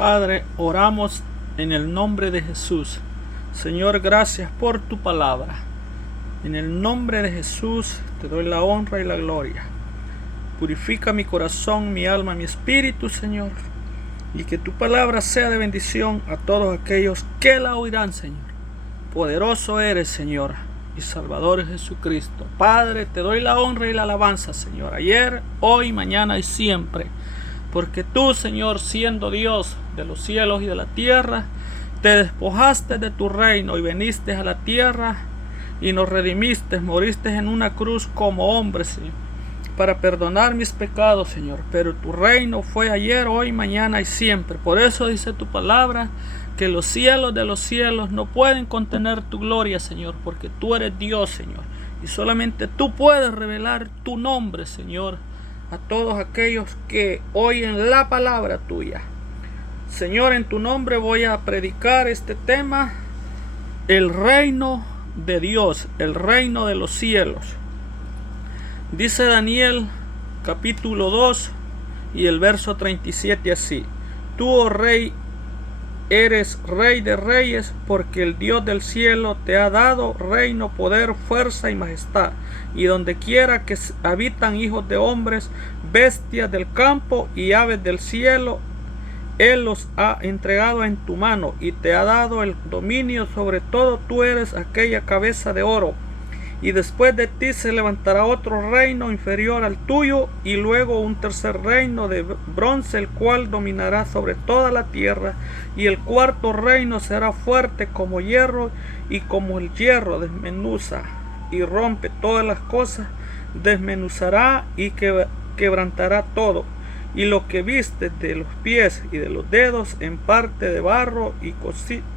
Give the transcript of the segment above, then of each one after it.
Padre, oramos en el nombre de Jesús. Señor, gracias por tu palabra. En el nombre de Jesús te doy la honra y la gloria. Purifica mi corazón, mi alma, mi espíritu, Señor. Y que tu palabra sea de bendición a todos aquellos que la oirán, Señor. Poderoso eres, Señor, y Salvador Jesucristo. Padre, te doy la honra y la alabanza, Señor, ayer, hoy, mañana y siempre. Porque tú, Señor, siendo Dios de los cielos y de la tierra, te despojaste de tu reino y viniste a la tierra y nos redimiste, moriste en una cruz como hombre, Señor, para perdonar mis pecados, Señor. Pero tu reino fue ayer, hoy, mañana y siempre. Por eso dice tu palabra que los cielos de los cielos no pueden contener tu gloria, Señor, porque tú eres Dios, Señor. Y solamente tú puedes revelar tu nombre, Señor, a todos aquellos que oyen la palabra tuya. Señor, en tu nombre voy a predicar este tema: el reino de Dios, el reino de los cielos. Dice Daniel capítulo 2 y el verso 37 así: Tú, oh rey, eres rey de reyes, porque el Dios del cielo te ha dado reino, poder, fuerza y majestad. Y donde quiera que habitan hijos de hombres, bestias del campo y aves del cielo, Él los ha entregado en tu mano y te ha dado el dominio sobre todo. Tú eres aquella cabeza de oro. Y después de ti se levantará otro reino inferior al tuyo, y luego un tercer reino de bronce, el cual dominará sobre toda la tierra. Y el cuarto reino será fuerte como hierro, y como el hierro desmenuza y rompe todas las cosas, desmenuzará y quebrantará todo. Y lo que viste de los pies y de los dedos, en parte de barro y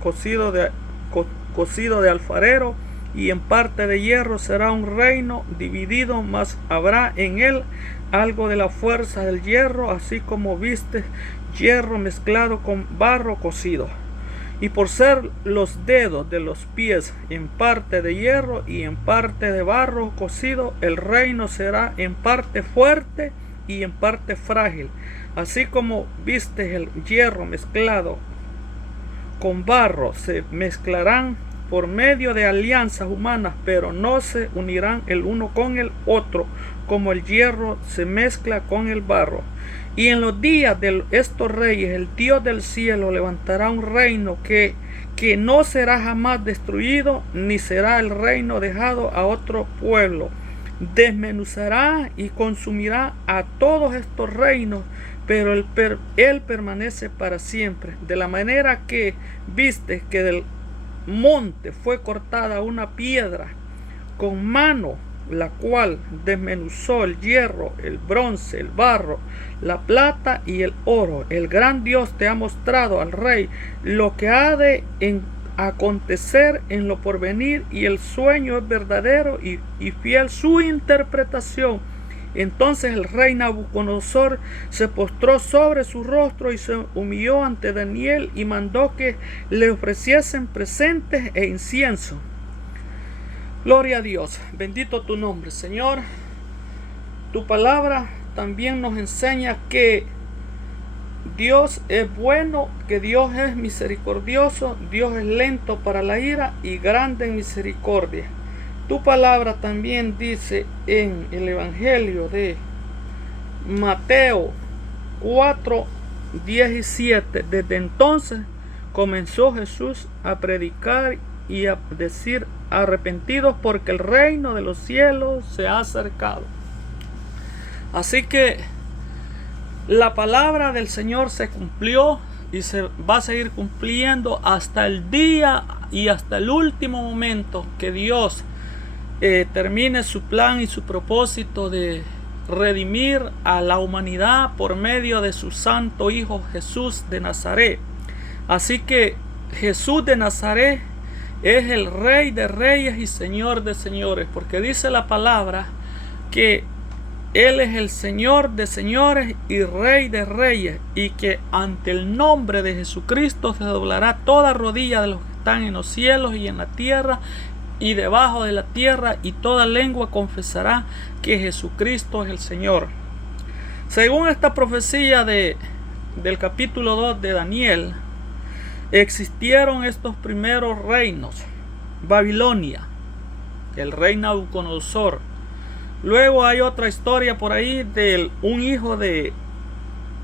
cocido de alfarero, y en parte de hierro, será un reino dividido, mas habrá en él algo de la fuerza del hierro, así como viste hierro mezclado con barro cocido. Y por ser los dedos de los pies en parte de hierro y en parte de barro cocido, el reino será en parte fuerte y en parte frágil. Así como viste el hierro mezclado con barro, se mezclarán por medio de alianzas humanas, pero no se unirán el uno con el otro, como el hierro se mezcla con el barro. Y en los días de estos reyes, el Dios del cielo levantará un reino que no será jamás destruido, ni será el reino dejado a otro pueblo. Desmenuzará y consumirá a todos estos reinos, pero él permanece para siempre. De la manera que viste que del monte fue cortada una piedra con mano, la cual desmenuzó el hierro, el bronce, el barro, la plata y el oro. El gran Dios te ha mostrado al rey lo que ha de acontecer en lo porvenir, y el sueño es verdadero y fiel su interpretación. Entonces el rey Nabucodonosor se postró sobre su rostro y se humilló ante Daniel, y mandó que le ofreciesen presentes e incienso. Gloria a Dios, bendito tu nombre, Señor. Tu palabra también nos enseña que Dios es bueno, que Dios es misericordioso, Dios es lento para la ira y grande en misericordia. Tu palabra también dice en el Evangelio de Mateo 4:17: Desde entonces comenzó Jesús a predicar y a decir: arrepentidos, porque el reino de los cielos se ha acercado. Así que la palabra del Señor se cumplió y se va a seguir cumpliendo hasta el día y hasta el último momento que Dios termine su plan y su propósito de redimir a la humanidad por medio de su santo Hijo Jesús de Nazaret. Así que Jesús de Nazaret es el Rey de reyes y Señor de señores, porque dice la palabra que Él es el Señor de señores y Rey de reyes, y que ante el nombre de Jesucristo se doblará toda rodilla de los que están en los cielos y en la tierra y debajo de la tierra, y toda lengua confesará que Jesucristo es el Señor. Según esta profecía de del capítulo 2 de Daniel, existieron estos primeros reinos. Babilonia, el rey Nabucodonosor. Luego hay otra historia por ahí de un hijo de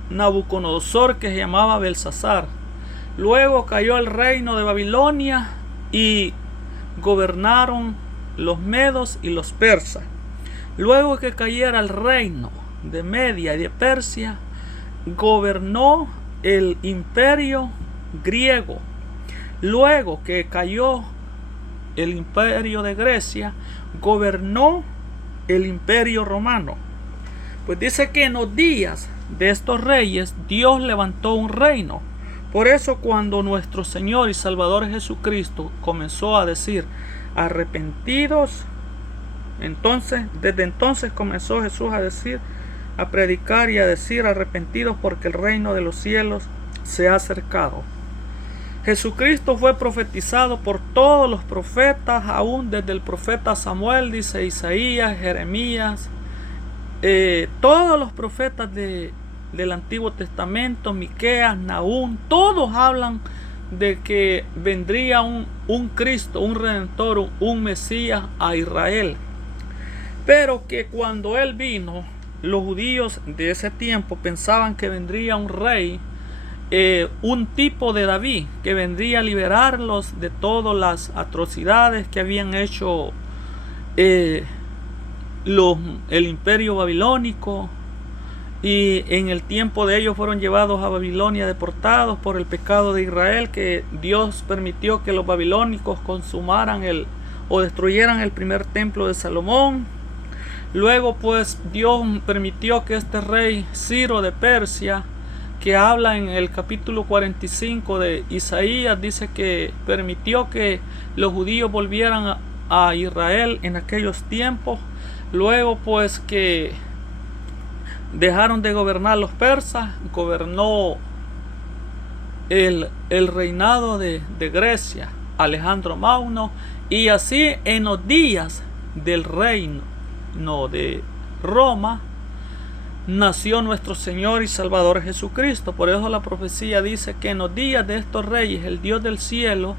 Nabucodonosor que se llamaba Belsasar. Luego cayó el reino de Babilonia y gobernaron los medos y los persas. Luego que cayera el reino de Media y de Persia, gobernó el imperio griego. Luego que cayó el imperio de Grecia, gobernó el imperio romano. Pues dice que en los días de estos reyes Dios levantó un reino. Por eso cuando nuestro Señor y Salvador Jesucristo comenzó a decir arrepentidos, desde entonces comenzó Jesús a decir, a predicar y a decir arrepentidos porque el reino de los cielos se ha acercado. Jesucristo fue profetizado por todos los profetas, aún desde el profeta Samuel, dice Isaías, Jeremías, todos los profetas del Antiguo Testamento, Miqueas, Nahum, todos hablan de que vendría un Cristo, un Redentor, un Mesías a Israel. Pero que cuando Él vino, los judíos de ese tiempo pensaban que vendría un rey, un tipo de David, que vendría a liberarlos de todas las atrocidades que habían hecho el imperio babilónico, y en el tiempo de ellos fueron llevados a Babilonia deportados por el pecado de Israel, que Dios permitió que los babilónicos consumaran o destruyeran el primer templo de Salomón. Luego pues Dios permitió que este rey Ciro de Persia, que habla en el capítulo 45 de Isaías, dice que permitió que los judíos volvieran a Israel en aquellos tiempos. Luego pues que dejaron de gobernar los persas, gobernó el reinado de Grecia, Alejandro Magno, y así en los días del reino de Roma nació nuestro Señor y Salvador Jesucristo. Por eso la profecía dice que en los días de estos reyes el Dios del cielo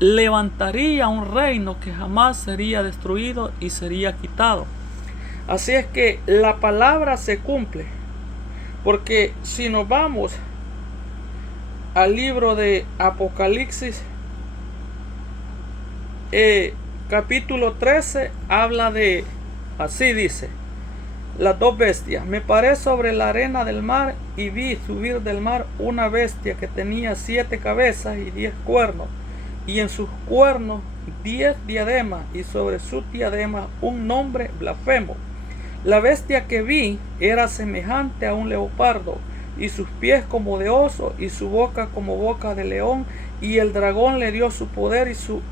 levantaría un reino que jamás sería destruido y sería quitado. Así es que la palabra se cumple, porque si nos vamos al libro de Apocalipsis, capítulo 13, habla de, así dice, las dos bestias. Me paré sobre la arena del mar y vi subir del mar una bestia que tenía 7 cabezas y 10 cuernos, y en sus cuernos 10 diademas, y sobre sus diademas un nombre blasfemo. La bestia que vi era semejante a un leopardo, y sus pies como de oso, y su boca como boca de león, y el dragón le dio su poder y su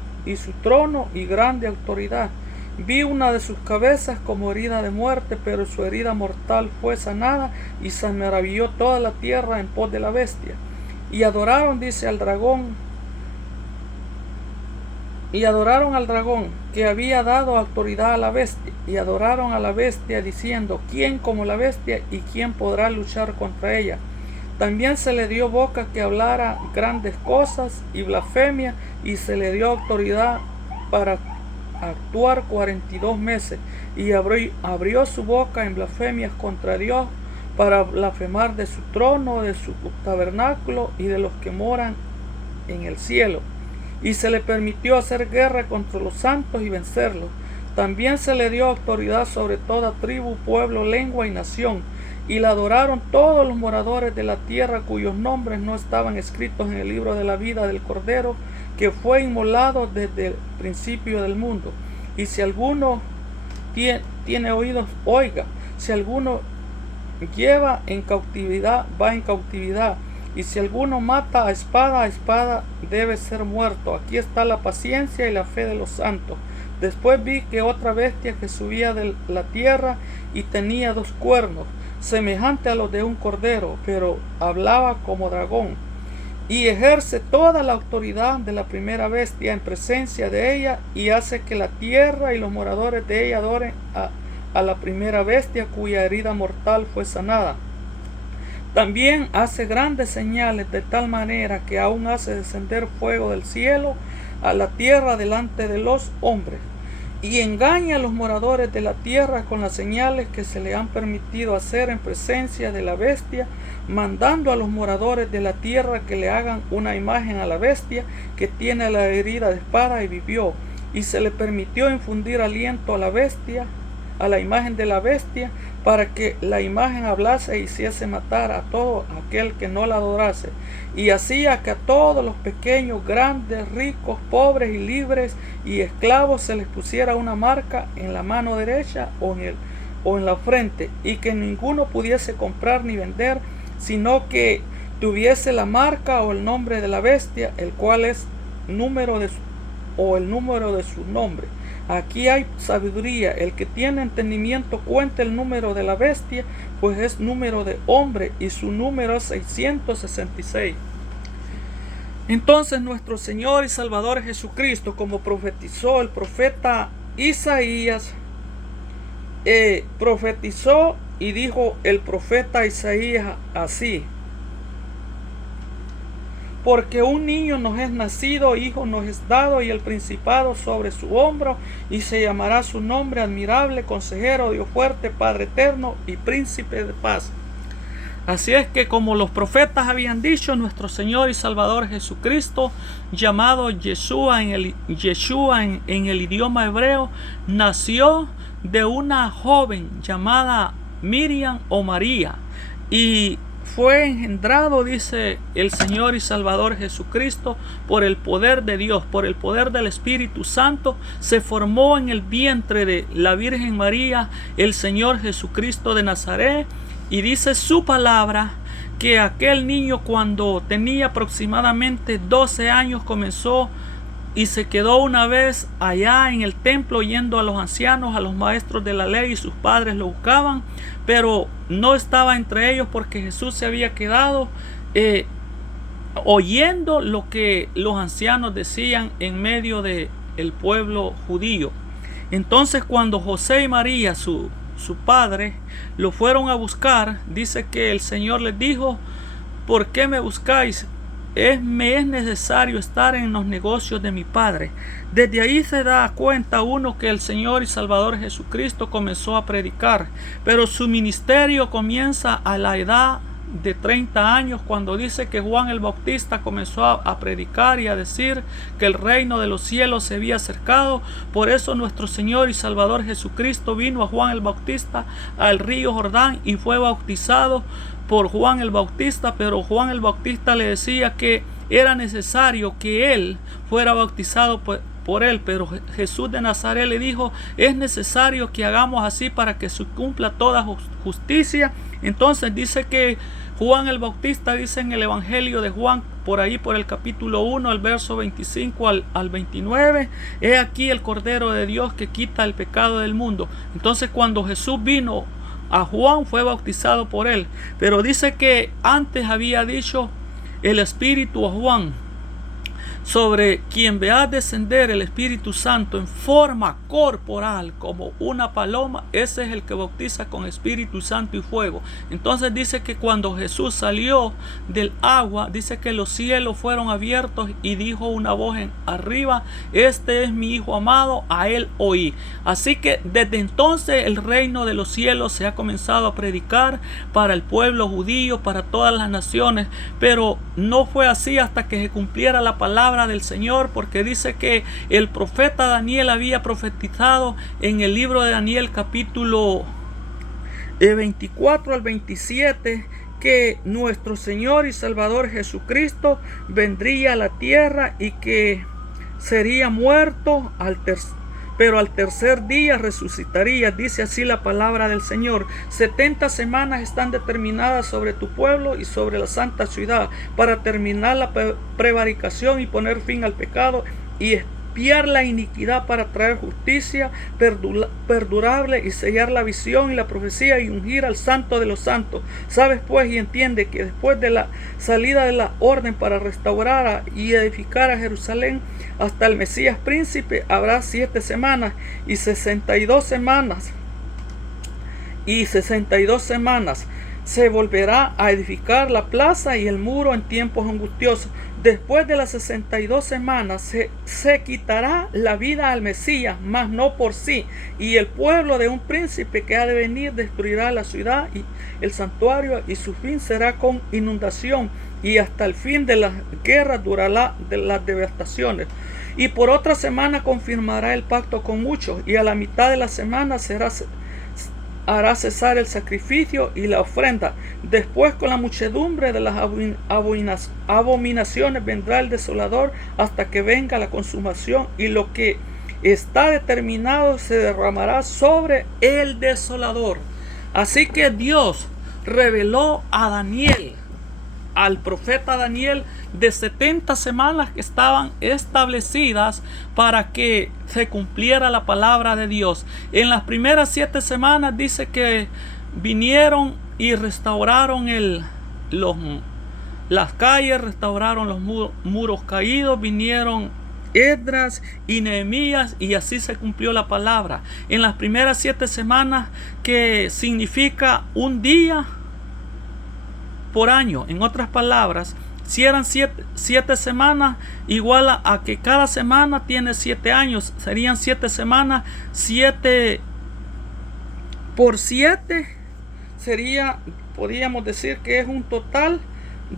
trono y grande autoridad. Vi una de sus cabezas como herida de muerte, pero su herida mortal fue sanada, y se maravilló toda la tierra en pos de la bestia. Y adoraron, dice, al dragón, que había dado autoridad a la bestia, y adoraron a la bestia diciendo, ¿quién como la bestia y quién podrá luchar contra ella? También se le dio boca que hablara grandes cosas y blasfemia, y se le dio autoridad para actuar 42 meses, y abrió su boca en blasfemias contra Dios, para blasfemar de su trono, de su tabernáculo y de los que moran en el cielo. Y se le permitió hacer guerra contra los santos y vencerlos. También se le dio autoridad sobre toda tribu, pueblo, lengua y nación. Y la adoraron todos los moradores de la tierra, cuyos nombres no estaban escritos en el libro de la vida del Cordero, que fue inmolado desde el principio del mundo. Y si alguno tiene oídos, oiga. Si alguno lleva en cautividad, va en cautividad. Y si alguno mata a espada debe ser muerto. Aquí está la paciencia y la fe de los santos. Después vi que otra bestia que subía de la tierra y tenía 2 cuernos, semejante a los de un cordero, pero hablaba como dragón. Y ejerce toda la autoridad de la primera bestia en presencia de ella, y hace que la tierra y los moradores de ella adoren a la primera bestia, cuya herida mortal fue sanada. También hace grandes señales, de tal manera que aún hace descender fuego del cielo a la tierra delante de los hombres, y engaña a los moradores de la tierra con las señales que se le han permitido hacer en presencia de la bestia, mandando a los moradores de la tierra que le hagan una imagen a la bestia que tiene la herida de espada y vivió, y se le permitió infundir aliento a la bestia, a la imagen de la bestia, para que la imagen hablase e hiciese matar a todo aquel que no la adorase, y hacía que a todos los pequeños, grandes, ricos, pobres y libres y esclavos se les pusiera una marca en la mano derecha o en la frente, y que ninguno pudiese comprar ni vender, sino que tuviese la marca o el nombre de la bestia, el cual es el número de su nombre. Aquí hay sabiduría. El que tiene entendimiento cuenta el número de la bestia, pues es número de hombre, y su número es 666. Entonces nuestro Señor y Salvador Jesucristo, como profetizó el profeta Isaías, profetizó y dijo el profeta Isaías así: porque un niño nos es nacido, hijo nos es dado, y el principado sobre su hombro, y se llamará su nombre admirable, consejero, Dios fuerte, Padre eterno y príncipe de paz. Así es que, como los profetas habían dicho, nuestro Señor y Salvador Jesucristo, llamado Yeshua en el idioma hebreo, nació de una joven llamada Miriam o María, y fue engendrado, dice el Señor y Salvador Jesucristo, por el poder de Dios, por el poder del Espíritu Santo. Se formó en el vientre de la Virgen María el Señor Jesucristo de Nazaret, y dice su palabra que aquel niño, cuando tenía aproximadamente 12 años, comenzó y se quedó una vez allá en el templo oyendo a los ancianos, a los maestros de la ley, y sus padres lo buscaban, pero no estaba entre ellos porque Jesús se había quedado oyendo lo que los ancianos decían en medio del pueblo judío. Entonces, cuando José y María, su padre, lo fueron a buscar, dice que el Señor les dijo: ¿por qué me buscáis? Me es necesario estar en los negocios de mi Padre. Desde ahí se da cuenta uno que el Señor y Salvador Jesucristo comenzó a predicar, pero su ministerio comienza a la edad de 30 años, cuando dice que Juan el Bautista comenzó a predicar y a decir que el reino de los cielos se había acercado. Por eso nuestro Señor y Salvador Jesucristo vino a Juan el Bautista al río Jordán y fue bautizado por Juan el Bautista, pero Juan el Bautista le decía que era necesario que él fuera bautizado por él, pero Jesús de Nazaret le dijo: es necesario que hagamos así para que se cumpla toda justicia. Entonces dice que Juan el Bautista, dice en el Evangelio de Juan, por ahí por el capítulo 1, el verso 25 al 29, he aquí el Cordero de Dios que quita el pecado del mundo. Entonces, cuando Jesús vino a Juan, fue bautizado por él, pero dice que antes había dicho el Espíritu a Juan: sobre quien veas descender el Espíritu Santo en forma corporal como una paloma, ese es el que bautiza con Espíritu Santo y fuego. Entonces dice que cuando Jesús salió del agua, dice que los cielos fueron abiertos y dijo una voz en arriba: este es mi Hijo amado, a él oí. Así que desde entonces el reino de los cielos se ha comenzado a predicar para el pueblo judío, para todas las naciones, pero no fue así hasta que se cumpliera la palabra del Señor, porque dice que el profeta Daniel había profetizado en el libro de Daniel capítulo 24 al 27 que nuestro Señor y Salvador Jesucristo vendría a la tierra y que sería muerto pero al tercer día resucitaría. Dice así la palabra del Señor: 70 semanas están determinadas sobre tu pueblo y sobre la santa ciudad, para terminar la prevaricación y poner fin al pecado y expiar la iniquidad, para traer justicia perdurable y sellar la visión y la profecía y ungir al santo de los santos. Sabes pues y entiende que después de la salida de la orden para restaurar y edificar a Jerusalén hasta el Mesías príncipe habrá 7 semanas y 62 semanas. se volverá a edificar la plaza y el muro en tiempos angustiosos. Después de las 62 semanas se quitará la vida al Mesías, mas no por sí. Y el pueblo de un príncipe que ha de venir destruirá la ciudad y el santuario, y su fin será con inundación. Y hasta el fin de las guerras durará de las devastaciones. Y por otra semana confirmará el pacto con muchos, y a la mitad de la semana hará cesar el sacrificio y la ofrenda. Después, con la muchedumbre de las abominaciones, vendrá el desolador hasta que venga la consumación, y lo que está determinado se derramará sobre el desolador. Así que Dios reveló a Daniel, al profeta Daniel, de 70 semanas que estaban establecidas para que se cumpliera la palabra de Dios. En las primeras 7 semanas dice que vinieron y restauraron las calles, restauraron los muros caídos, vinieron Esdras y Nehemías, y así se cumplió la palabra. En las primeras 7 semanas, que significa un día por año. En otras palabras, si eran 7 semanas, igual a que cada semana tiene 7 años, serían 7 semanas. 7 por 7 sería, podríamos decir que es un total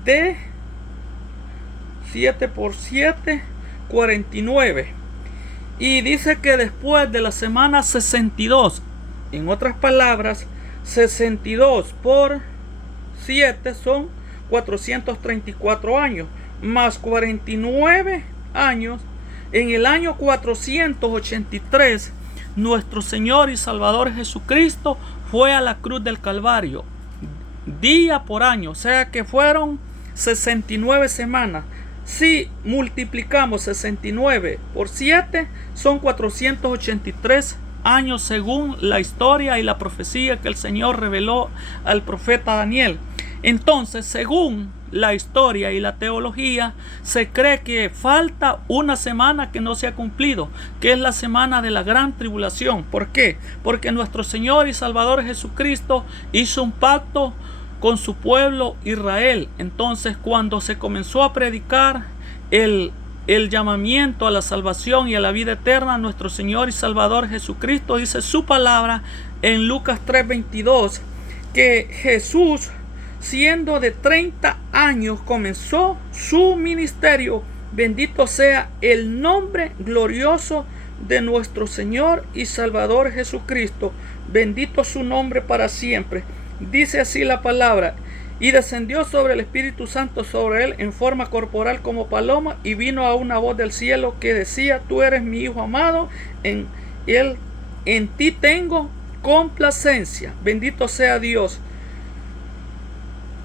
de 7 por 7, 49. Y dice que después de la semana 62, en otras palabras, 62 por 7 son 434 años, más 49 años. En el año 483, nuestro Señor y Salvador Jesucristo fue a la cruz del Calvario, día por año, o sea que fueron 69 semanas. Si multiplicamos 69 por 7, son 483 años según la historia y la profecía que el Señor reveló al profeta Daniel. Entonces, según la historia y la teología, se cree que falta una semana que no se ha cumplido, que es la semana de la gran tribulación. ¿Por qué? Porque nuestro Señor y Salvador Jesucristo hizo un pacto con su pueblo Israel. Entonces, cuando se comenzó a predicar el llamamiento a la salvación y a la vida eterna, nuestro Señor y Salvador Jesucristo dice su palabra en Lucas 3:22, que Jesús, siendo de 30 años, comenzó su ministerio. Bendito sea el nombre glorioso de nuestro Señor y Salvador Jesucristo. Bendito su nombre para siempre. Dice así la palabra: y descendió sobre el Espíritu Santo sobre él en forma corporal como paloma, y vino a una voz del cielo que decía: tú eres mi Hijo amado, en ti tengo complacencia. Bendito sea Dios.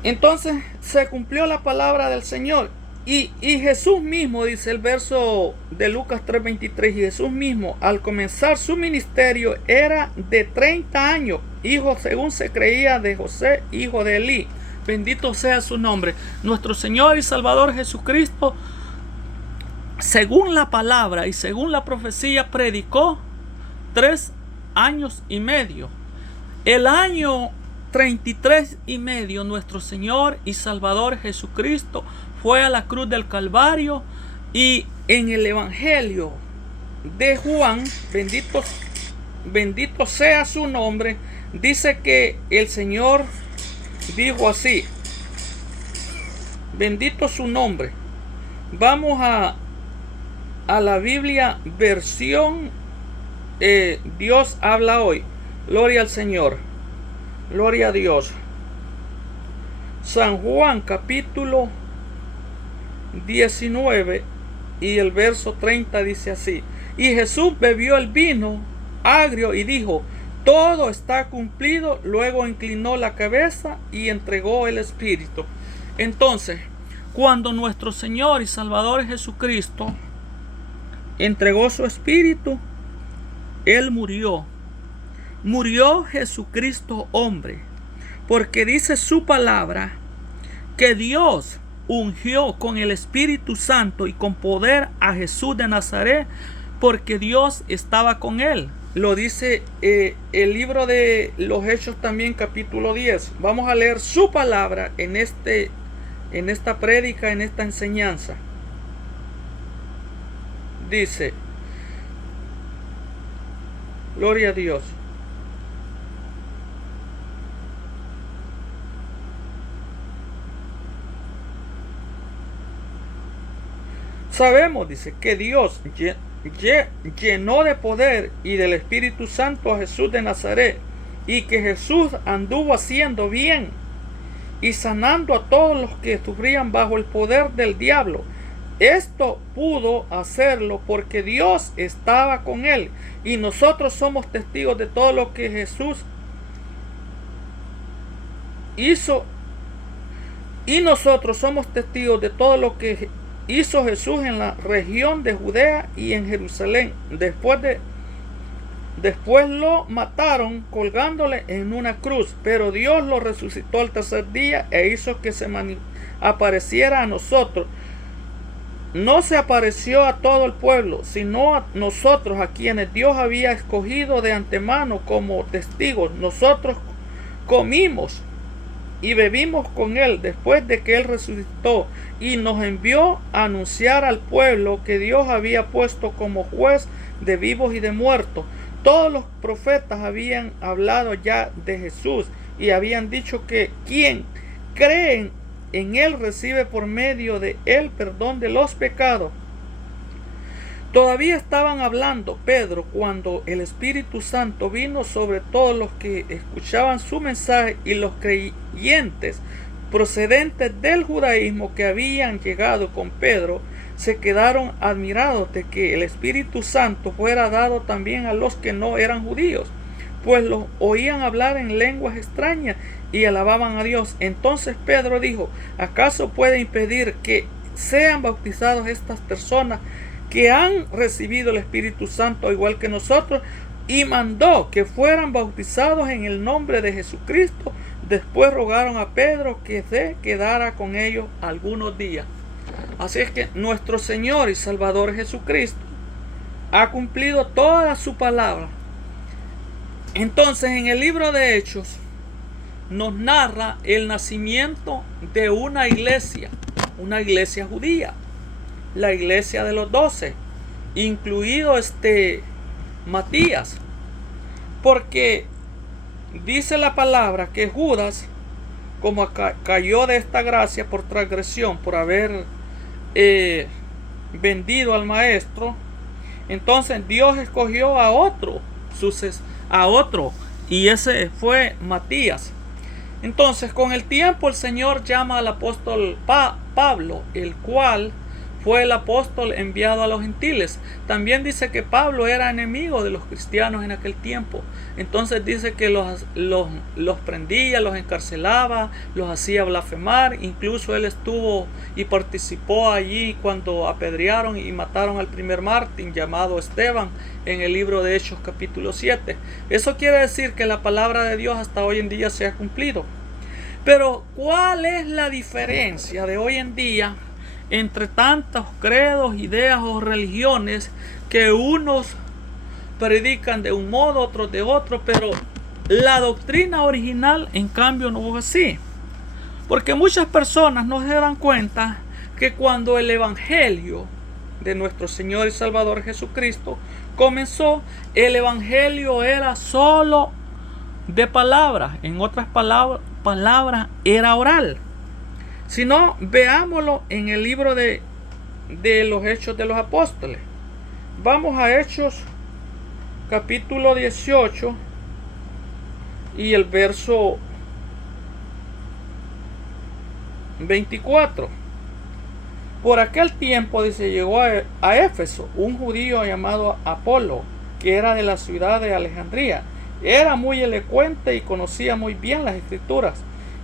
Entonces se cumplió la palabra del Señor. Y Jesús mismo, dice el verso de Lucas 3:23, y Jesús mismo al comenzar su ministerio era de 30 años, hijo según se creía de José, hijo de Elí. Bendito sea su nombre. Nuestro Señor y Salvador Jesucristo, según la palabra y según la profecía, predicó 3 años y medio. El año 33 y medio, nuestro Señor y Salvador Jesucristo fue a la cruz del Calvario, y en el Evangelio de Juan, bendito sea su nombre, dice que el Señor dijo así: bendito su nombre. Vamos a la Biblia versión Dios habla hoy. Gloria al Señor. Gloria a Dios. San Juan capítulo 19 y el verso 30 dice así: y Jesús bebió el vino agrio y dijo: todo está cumplido. Luego inclinó la cabeza y entregó el Espíritu. Entonces, cuando nuestro Señor y Salvador Jesucristo entregó su Espíritu, Él murió. Murió Jesucristo hombre, porque dice su palabra que Dios ungió con el Espíritu Santo y con poder a Jesús de Nazaret, porque Dios estaba con él. lo dice el libro de los Hechos también, capítulo 10. Vamos a leer su palabra en esta prédica, en esta enseñanza. Dice, gloria a Dios. Sabemos, dice, que Dios llenó de poder y del Espíritu Santo a Jesús de Nazaret, y que Jesús anduvo haciendo bien y sanando a todos los que sufrían bajo el poder del diablo. Esto pudo hacerlo porque Dios estaba con él, y nosotros somos testigos de todo lo que Jesús hizo, y nosotros somos testigos de todo lo que hizo Jesús en la región de Judea y en Jerusalén. Después lo mataron colgándole en una cruz, pero Dios lo resucitó al tercer día e hizo que se apareciera a nosotros. No se apareció a todo el pueblo, sino a nosotros, a quienes Dios había escogido de antemano como testigos. Nosotros comimos y bebimos con él después de que él resucitó, y nos envió a anunciar al pueblo que Dios había puesto como juez de vivos y de muertos. Todos los profetas habían hablado ya de Jesús y habían dicho que quien cree en él recibe por medio de él perdón de los pecados. Todavía estaban hablando Pedro cuando el Espíritu Santo vino sobre todos los que escuchaban su mensaje, y los creyentes procedentes del judaísmo que habían llegado con Pedro se quedaron admirados de que el Espíritu Santo fuera dado también a los que no eran judíos, pues los oían hablar en lenguas extrañas y alababan a Dios. Entonces Pedro dijo: ¿acaso puede impedir que sean bautizados estas personas que han recibido el Espíritu Santo igual que nosotros? Y mandó que fueran bautizados en el nombre de Jesucristo. Después rogaron a Pedro que se quedara con ellos algunos días. Así es que nuestro Señor y Salvador Jesucristo ha cumplido toda su palabra. Entonces, en el libro de Hechos nos narra el nacimiento de una iglesia judía, la iglesia de los 12, incluido Matías, porque dice la palabra que Judas, como cayó de esta gracia por transgresión, por haber vendido al maestro, entonces Dios escogió a otro, y ese fue Matías. Entonces, con el tiempo el Señor llama al apóstol Pablo, el cual fue el apóstol enviado a los gentiles. También dice que Pablo era enemigo de los cristianos en aquel tiempo. Entonces dice que los prendía, los encarcelaba, los hacía blasfemar. Incluso él estuvo y participó allí cuando apedrearon y mataron al primer mártir llamado Esteban, en el libro de Hechos capítulo 7. Eso quiere decir que la palabra de Dios hasta hoy en día se ha cumplido. Pero ¿cuál es la diferencia de hoy en día entre tantos credos, ideas o religiones que unos predican de un modo, otros de otro, pero la doctrina original en cambio no es así? Porque muchas personas no se dan cuenta que cuando el evangelio de nuestro Señor y Salvador Jesucristo comenzó, el evangelio era solo de palabras, en otras palabras era oral. Si no, veámoslo en el libro de los Hechos de los Apóstoles. Vamos a Hechos capítulo 18 y el verso 24. Por aquel tiempo, dice, llegó a Éfeso un judío llamado Apolo, que era de la ciudad de Alejandría. Era muy elocuente y conocía muy bien las escrituras.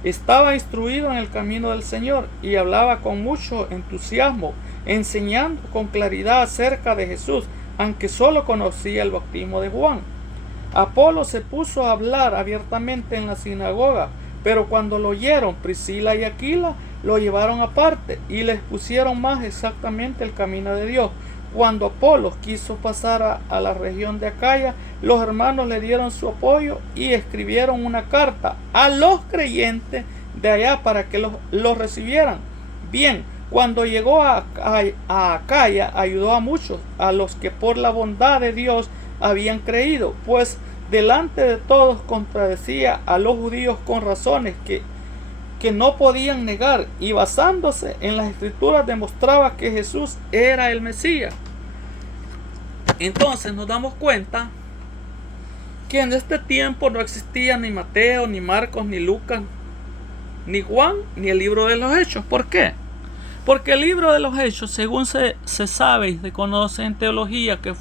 Estaba instruido en el camino del Señor y hablaba con mucho entusiasmo, enseñando con claridad acerca de Jesús, aunque solo conocía el bautismo de Juan. Apolo se puso a hablar abiertamente en la sinagoga, pero cuando lo oyeron, Priscila y Aquila lo llevaron aparte y le expusieron más exactamente el camino de Dios. cuando Apolos quiso pasar a la región de Acaya, los hermanos le dieron su apoyo y escribieron una carta a los creyentes de allá para que los recibieran. Bien, cuando llegó a Acaya, ayudó a muchos, a los que por la bondad de Dios habían creído, pues delante de todos contradecía a los judíos con razones que no podían negar, y basándose en las escrituras demostraba que Jesús era el Mesías. Entonces nos damos cuenta que en este tiempo no existía ni Mateo, ni Marcos, ni Lucas, ni Juan, ni el libro de los Hechos. ¿Por qué? Porque el libro de los Hechos, según se sabe y se conoce en teología, que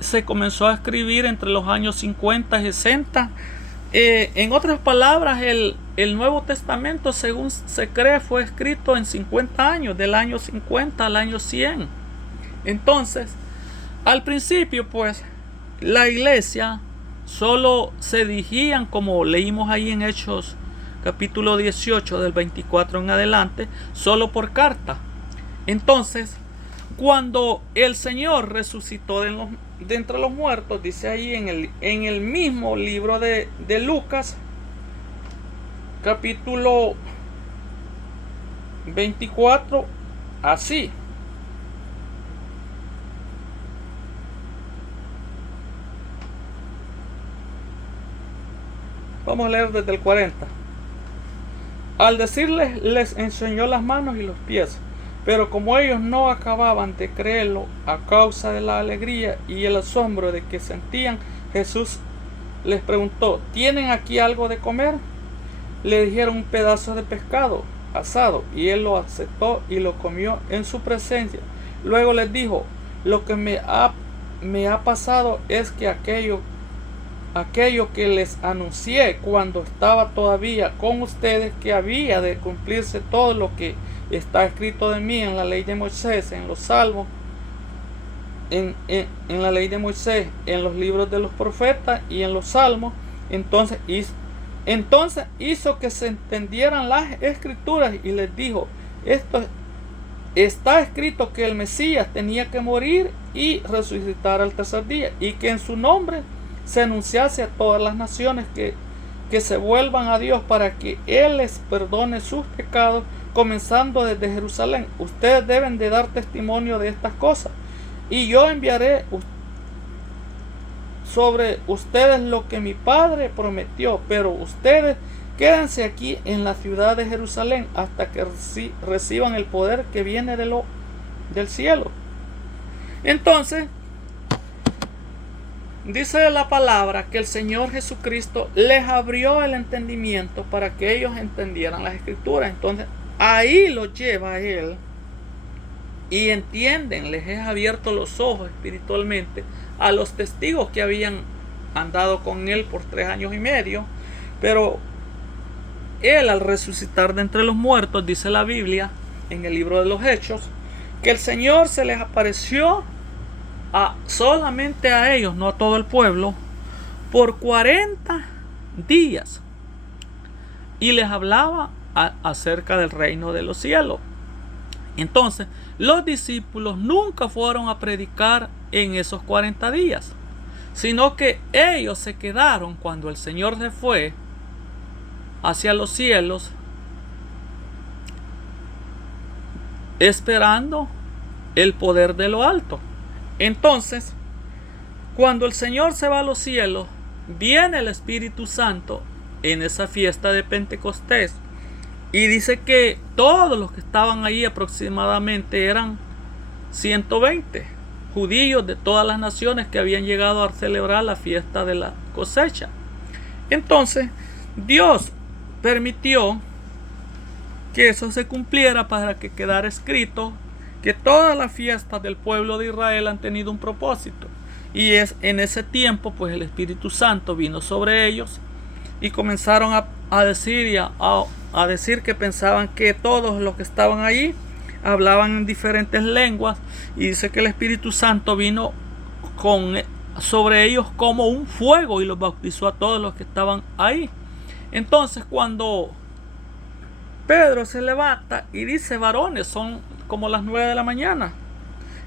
se comenzó a escribir entre los años 50 y 60. En otras palabras, el Nuevo Testamento, según se cree, fue escrito en 50 años, del año 50 al año 100. Entonces, al principio, pues, la iglesia solo se dirigían, como leímos ahí en Hechos capítulo 18, del 24 en adelante, solo por carta. Entonces, cuando el Señor resucitó de entre los muertos, dice ahí en el mismo libro de Lucas, capítulo 24, así. Vamos a leer desde el 40. Al decirles, les enseñó las manos y los pies. Pero como ellos no acababan de creerlo a causa de la alegría y el asombro de que sentían, Jesús les preguntó: ¿tienen aquí algo de comer? Le dijeron: un pedazo de pescado asado, y él lo aceptó y lo comió en su presencia. Luego les dijo: lo que me ha pasado es que aquello que les anuncié cuando estaba todavía con ustedes, que había de cumplirse todo lo que está escrito de mí en la ley de Moisés, en los salmos, en la ley de Moisés, en los libros de los profetas y en los salmos. Entonces hizo que se entendieran las escrituras y les dijo: esto está escrito que el Mesías tenía que morir y resucitar al tercer día, y que en su nombre se anunciase a todas las naciones que se vuelvan a Dios para que Él les perdone sus pecados, comenzando desde Jerusalén. Ustedes deben de dar testimonio de estas cosas, y yo enviaré sobre ustedes lo que mi Padre prometió, pero ustedes quédense aquí en la ciudad de Jerusalén hasta que reciban el poder que viene del cielo. Entonces, dice la palabra que el Señor Jesucristo les abrió el entendimiento para que ellos entendieran las escrituras. Entonces, ahí los lleva a Él y entienden, les es abierto los ojos espiritualmente a los testigos que habían andado con Él por 3 años y medio. Pero Él, al resucitar de entre los muertos, dice la Biblia en el libro de los Hechos, que el Señor se les apareció solamente a ellos, no a todo el pueblo, por 40 días, y les hablaba acerca del reino de los cielos. Entonces, los discípulos nunca fueron a predicar en esos 40 días, sino que ellos se quedaron cuando el Señor se fue hacia los cielos, esperando el poder de lo alto. Entonces, cuando el Señor se va a los cielos, viene el Espíritu Santo en esa fiesta de Pentecostés, y dice que todos los que estaban ahí, aproximadamente eran 120 judíos de todas las naciones que habían llegado a celebrar la fiesta de la cosecha. Entonces, Dios permitió que eso se cumpliera para que quedara escrito que todas las fiestas del pueblo de Israel han tenido un propósito, y es en ese tiempo pues el Espíritu Santo vino sobre ellos y comenzaron a decir que pensaban que todos los que estaban allí hablaban en diferentes lenguas, y dice que el Espíritu Santo vino sobre ellos como un fuego y los bautizó a todos los que estaban ahí. Entonces, cuando Pedro se levanta y dice: varones, son como las 9 de la mañana,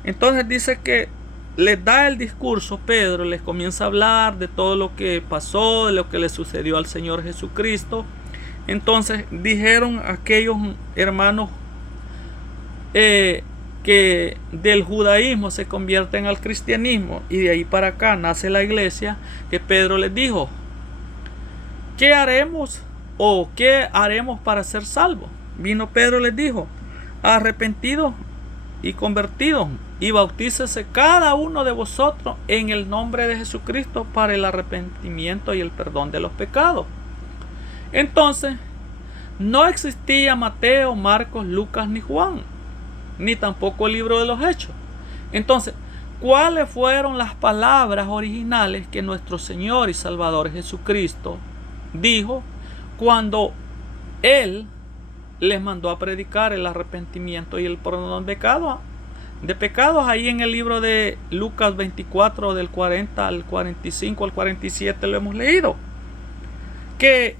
Entonces dice que les da el discurso, Pedro les comienza a hablar de todo lo que pasó, de lo que le sucedió al Señor Jesucristo. Entonces dijeron aquellos hermanos que del judaísmo se convierten al cristianismo, y de ahí para acá nace la iglesia, que Pedro les dijo: ¿qué haremos o qué haremos para ser salvos? Vino Pedro y les dijo: arrepentidos y convertidos, y bautícese cada uno de vosotros en el nombre de Jesucristo para el arrepentimiento y el perdón de los pecados. Entonces, no existía Mateo, Marcos, Lucas ni Juan, ni tampoco el libro de los Hechos. Entonces, ¿cuáles fueron las palabras originales que nuestro Señor y Salvador Jesucristo dijo cuando Él les mandó a predicar el arrepentimiento y el perdón de pecados? Ahí en el libro de Lucas 24, del 40 al 45 al 47 lo hemos leído. Que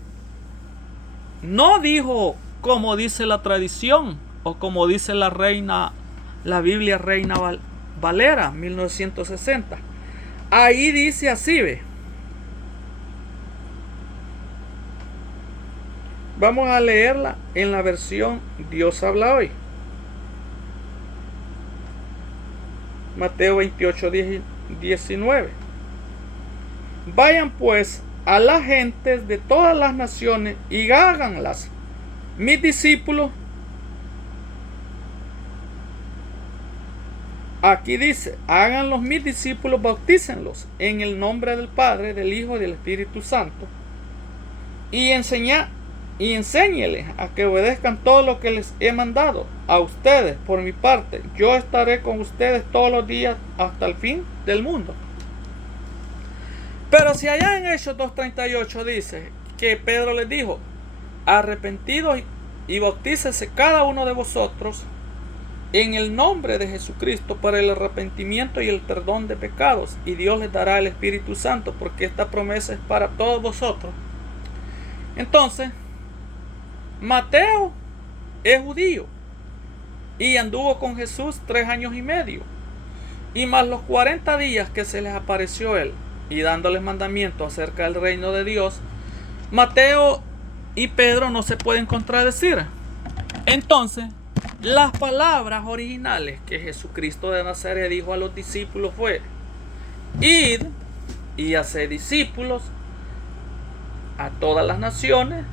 no dijo como dice la tradición o como dice la Biblia Reina Valera 1960. Ahí dice así, ve. Vamos a leerla en la versión Dios habla hoy. Mateo 28, 19. Vayan pues a las gentes de todas las naciones y háganlas mis discípulos. Aquí dice: háganlos mis discípulos, bautícenlos en el nombre del Padre, del Hijo y del Espíritu Santo, y enséñeles a que obedezcan todo lo que les he mandado a ustedes. Por mi parte, yo estaré con ustedes todos los días hasta el fin del mundo. Pero si allá en Hechos 2:38 dice que Pedro les dijo: arrepentidos y bautícese cada uno de vosotros en el nombre de Jesucristo para el arrepentimiento y el perdón de pecados, y Dios les dará el Espíritu Santo, porque esta promesa es para todos vosotros. Entonces, Mateo es judío y anduvo con Jesús 3 años y medio, y más los 40 días que se les apareció él y dándoles mandamientos acerca del reino de Dios. Mateo y Pedro no se pueden contradecir. Entonces, las palabras originales que Jesucristo de Nazaret dijo a los discípulos fue: id y haced discípulos a todas las naciones,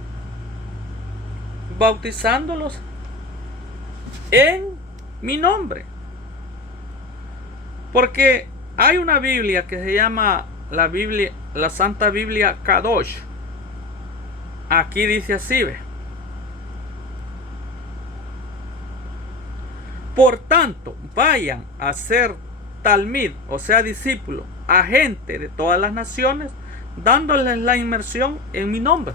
bautizándolos en mi nombre. Porque hay una Biblia que se llama la Santa Biblia Kadosh. Aquí dice así, ve: por tanto, vayan a ser talmid, o sea, discípulos, a gente de todas las naciones, dándoles la inmersión en mi nombre.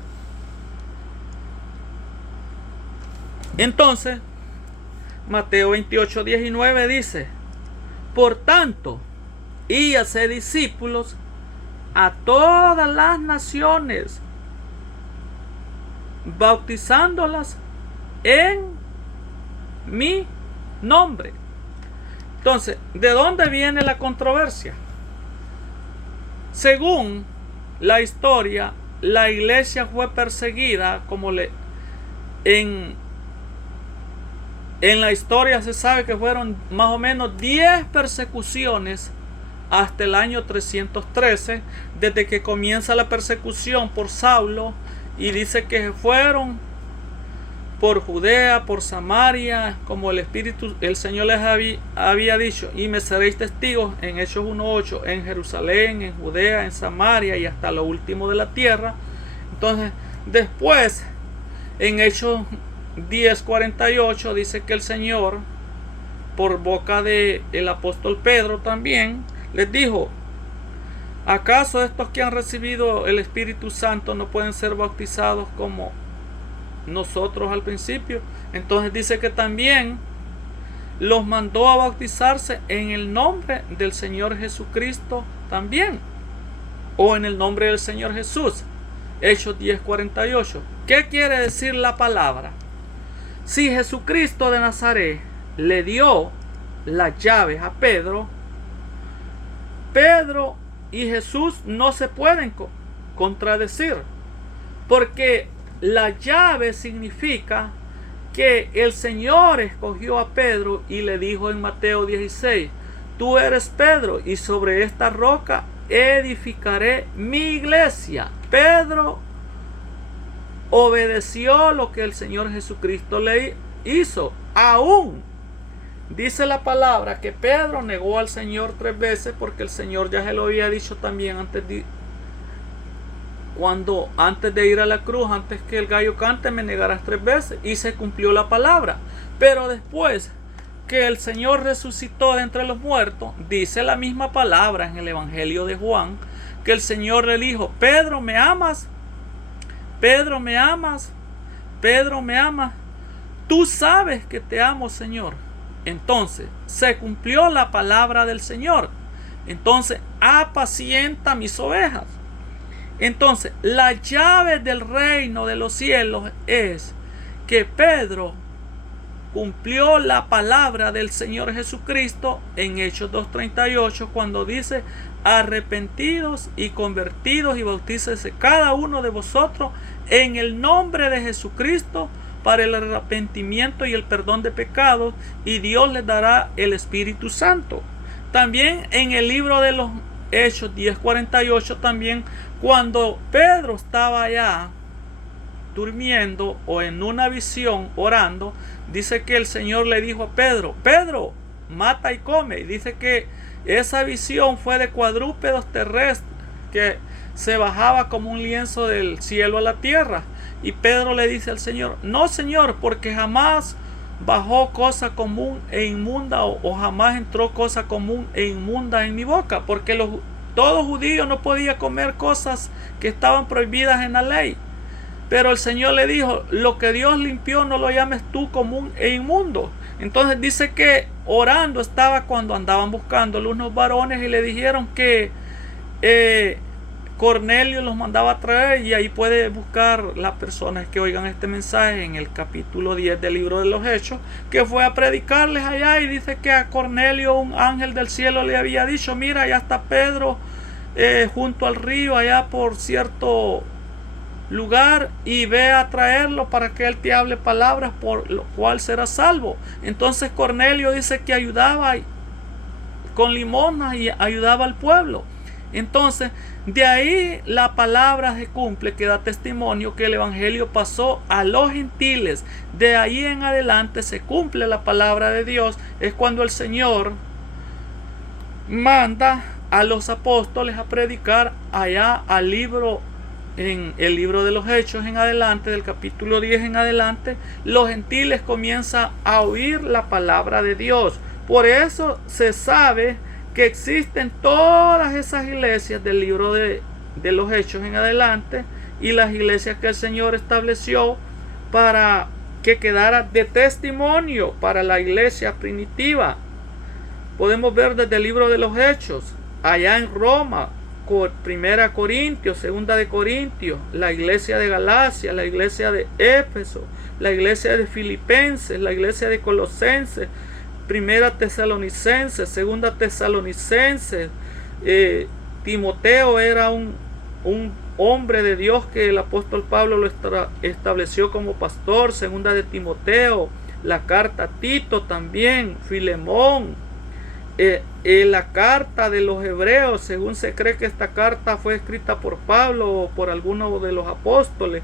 Entonces, Mateo 28, 19 dice: por tanto, y hacer discípulos a todas las naciones, bautizándolas en mi nombre. Entonces, ¿de dónde viene la controversia? Según la historia, la iglesia fue perseguida, en la historia se sabe que fueron más o menos 10 persecuciones hasta el año 313, desde que comienza la persecución por Saulo, y dice que fueron por Judea, por Samaria, como el Señor les había dicho, y me seréis testigos en Hechos 1:8, en Jerusalén, en Judea, en Samaria y hasta lo último de la tierra. Entonces, después, en Hechos 10:48 dice que el Señor, por boca del apóstol Pedro también, les dijo: ¿acaso estos que han recibido el Espíritu Santo no pueden ser bautizados como nosotros al principio? Entonces dice que también los mandó a bautizarse en el nombre del Señor Jesucristo también, o en el nombre del Señor Jesús. Hechos 10:48. ¿Qué quiere decir la palabra? Si Jesucristo de Nazaret le dio las llaves a Pedro, Pedro y Jesús no se pueden contradecir, porque la llave significa que el Señor escogió a Pedro y le dijo en Mateo 16: tú eres Pedro, y sobre esta roca edificaré mi iglesia. Pedro obedeció lo que el Señor Jesucristo le hizo. Aún dice la palabra que Pedro negó al Señor 3 veces, porque el Señor ya se lo había dicho también antes de ir a la cruz: antes que el gallo cante me negarás 3 veces. Y se cumplió la palabra. Pero después que el Señor resucitó de entre los muertos, dice la misma palabra en el Evangelio de Juan, que el Señor le dijo: Pedro, ¿me amas? Pedro, ¿me amas? Pedro, ¿me amas? Tú sabes que te amo, Señor. Entonces se cumplió la palabra del Señor. Entonces, apacienta mis ovejas. Entonces, la llave del reino de los cielos es que Pedro cumplió la palabra del Señor Jesucristo en Hechos 2:38, cuando dice: arrepentidos y convertidos y bautícese cada uno de vosotros en el nombre de Jesucristo para el arrepentimiento y el perdón de pecados, y Dios les dará el Espíritu Santo. También en el libro de los Hechos 10:48, también cuando Pedro estaba allá durmiendo o en una visión orando, dice que el Señor le dijo a Pedro: Pedro, mata y come. Y dice que esa visión fue de cuadrúpedos terrestres que se bajaba como un lienzo del cielo a la tierra. Y Pedro le dice al Señor: no, Señor, porque jamás bajó cosa común e inmunda o jamás entró cosa común e inmunda en mi boca, porque todo judío no podía comer cosas que estaban prohibidas en la ley. Pero el Señor le dijo: lo que Dios limpió no lo llames tú común e inmundo. Entonces dice que orando estaba cuando andaban buscándole unos varones y le dijeron que Cornelio los mandaba a traer, y ahí puede buscar las personas que oigan este mensaje en el capítulo 10 del libro de los Hechos, que fue a predicarles allá, y dice que a Cornelio un ángel del cielo le había dicho: mira, allá está Pedro junto al río, allá por cierto lugar, y ve a traerlo para que él te hable palabras por lo cual será salvo. Entonces Cornelio dice que ayudaba con limosnas y ayudaba al pueblo. Entonces de ahí la palabra se cumple, que da testimonio que el evangelio pasó a los gentiles. De ahí en adelante se cumple la palabra de Dios. Es cuando el Señor manda a los apóstoles a predicar allá al libro, en el libro de los Hechos en adelante, del capítulo 10 en adelante, los gentiles comienzan a oír la palabra de Dios. Por eso se sabe que existen todas esas iglesias del libro de los Hechos en adelante, y las iglesias que el Señor estableció para que quedara de testimonio para la iglesia primitiva. Podemos ver desde el libro de los Hechos, allá en Roma, Primera Corintios, Segunda de Corintios, la iglesia de Galacia, la iglesia de Éfeso, la iglesia de Filipenses, la iglesia de Colosenses, Primera Tesalonicenses, Segunda Tesalonicenses. Timoteo era un hombre de Dios que el apóstol Pablo lo estableció como pastor. Segunda de Timoteo, la carta a Tito también, Filemón, la carta de los hebreos, según se cree que esta carta fue escrita por Pablo o por alguno de los apóstoles.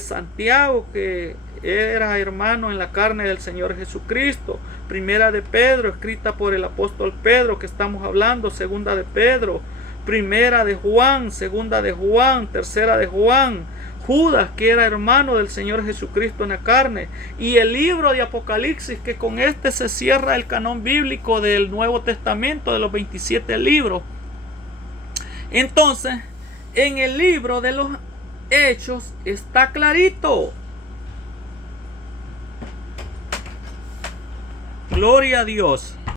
Santiago, que era hermano en la carne del Señor Jesucristo. Primera de Pedro, escrita por el apóstol Pedro, que estamos hablando. Segunda de Pedro, primera de Juan, segunda de Juan, tercera de Juan. Judas, que era hermano del Señor Jesucristo en la carne. Y el libro de Apocalipsis, que con este se cierra el canon bíblico del Nuevo Testamento, de los 27 libros. Entonces, en el libro de los Hechos está clarito. Gloria a Dios.